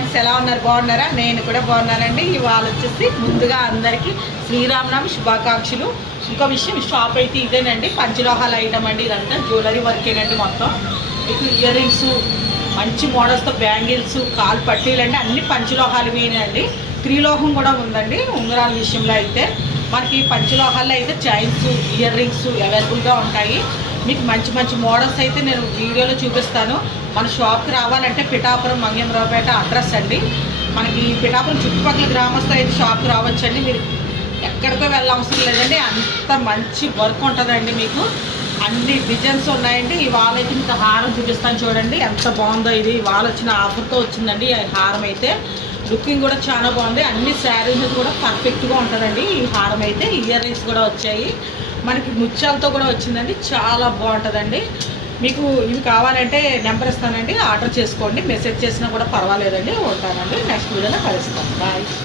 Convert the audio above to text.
Friends, ఎలా ఉన్నారు? బాగున్నారా? నేను కూడా బాగున్నానండి. ఇవాళ వచ్చేసి ముందుగా అందరికీ శ్రీరామనవమి శుభాకాంక్షలు. ఇంకో విషయం, షాప్ అయితే ఇదేనండి, పంచలోహాల ఐటమ్ అండి. ఇదంతా జ్యువెలరీ వర్కేనండి. మొత్తం మీకు ఇయర్ రింగ్స్, మంచి మోడల్స్తో బ్యాంగిల్స్, కాలు పట్టీలు అండి, అన్ని పంచలోహాలవేనండి. త్రిలోహం కూడా ఉందండి ఉంగరాల విషయంలో అయితే. మనకి పంచలోహాల్లో అయితే చైన్స్, ఇయర్ రింగ్స్ అవైలబుల్గా ఉంటాయి. మీకు మంచి మంచి మోడల్స్ అయితే నేను వీడియోలో చూపిస్తాను. మన షాప్కి రావాలంటే పిఠాపురం మంగేంద్రరావుపేట అడ్రస్ అండి. మనకి పిఠాపురం చుట్టుపక్కల గ్రామస్తులు అయితే షాప్కి రావచ్చండి. మీరు ఎక్కడికో వెళ్ళవసరం లేదండి, అంత మంచి వర్క్ ఉంటుందండి. మీకు అన్ని డిజైన్స్ ఉన్నాయండి. ఇవాళ అయితే మీకు హారం చూపిస్తాను చూడండి, ఎంత బాగుందో. ఇది ఇవాళ వచ్చిన ఆఫర్తో వచ్చిందండి. ఈ హారం అయితే లుకింగ్ కూడా చాలా బాగుంది. అన్ని శారీస్ కూడా పర్ఫెక్ట్గా ఉంటుందండి. ఈ హారం అయితే ఇయర్ రింగ్స్ కూడా వచ్చాయి, మనకి ముత్యాలతో కూడా వచ్చిందండి. చాలా బాగుంటుందండి. మీకు ఇవి కావాలంటే నెంబర్ ఇస్తానండి, ఆర్డర్ చేసుకోండి. మెసేజ్ చేసినా కూడా పర్వాలేదండి. ఉంటానండి, నెక్స్ట్ వీడియోలో కలుస్తాను. బాయ్.